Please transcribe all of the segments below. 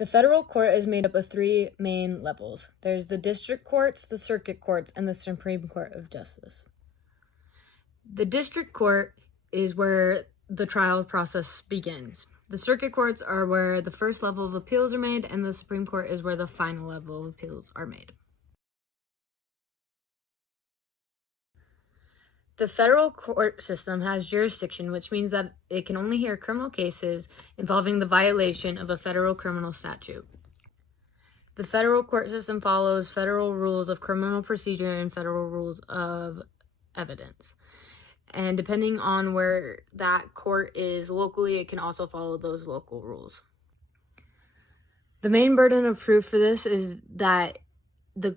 The federal court is made up of three main levels. There's the district courts, the circuit courts, and the Supreme Court of Justice. The district court is where the trial process begins. The circuit courts are where the first level of appeals are made, and the Supreme Court is where the final level of appeals are made. The federal court system has jurisdiction, which means that it can only hear criminal cases involving the violation of a federal criminal statute. The federal court system follows federal rules of criminal procedure and federal rules of evidence. And depending on where that court is locally, it can also follow those local rules. The main burden of proof for this is that the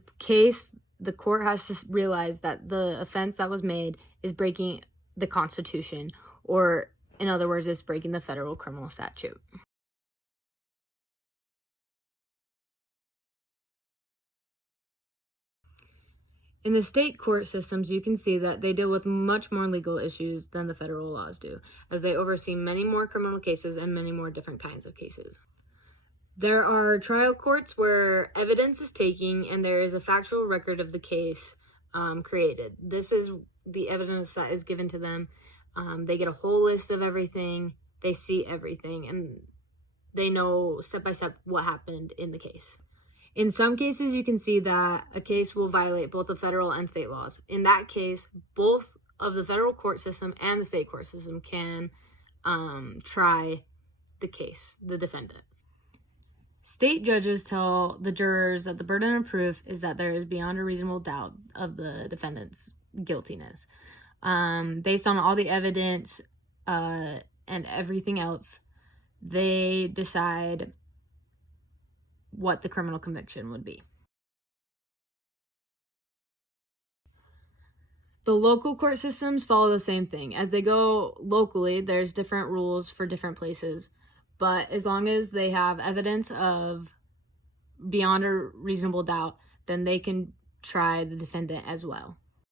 court has to realize that the offense that was made is breaking the Constitution, or in other words, it's breaking the federal criminal statute. In the state court systems, you can see that they deal with much more legal issues than the federal laws do, as they oversee many more criminal cases and many more different kinds of cases. There are trial courts where evidence is taken and there is a factual record of the case created. This is the evidence that is given to them. They get a whole list of everything, they see everything, and they know step by step what happened in the case. In some cases, you can see that a case will violate both the federal and state laws. In that case, both of the federal court system and the state court system can try the case, the defendant. State judges tell the jurors that the burden of proof is that there is beyond a reasonable doubt of the defendant's guiltiness. Based on all the evidence and everything else, they decide what the criminal conviction would be. The local court systems follow the same thing. As they go locally, there's different rules for different places, but as long as they have evidence of beyond a reasonable doubt, then they can try the defendant as well.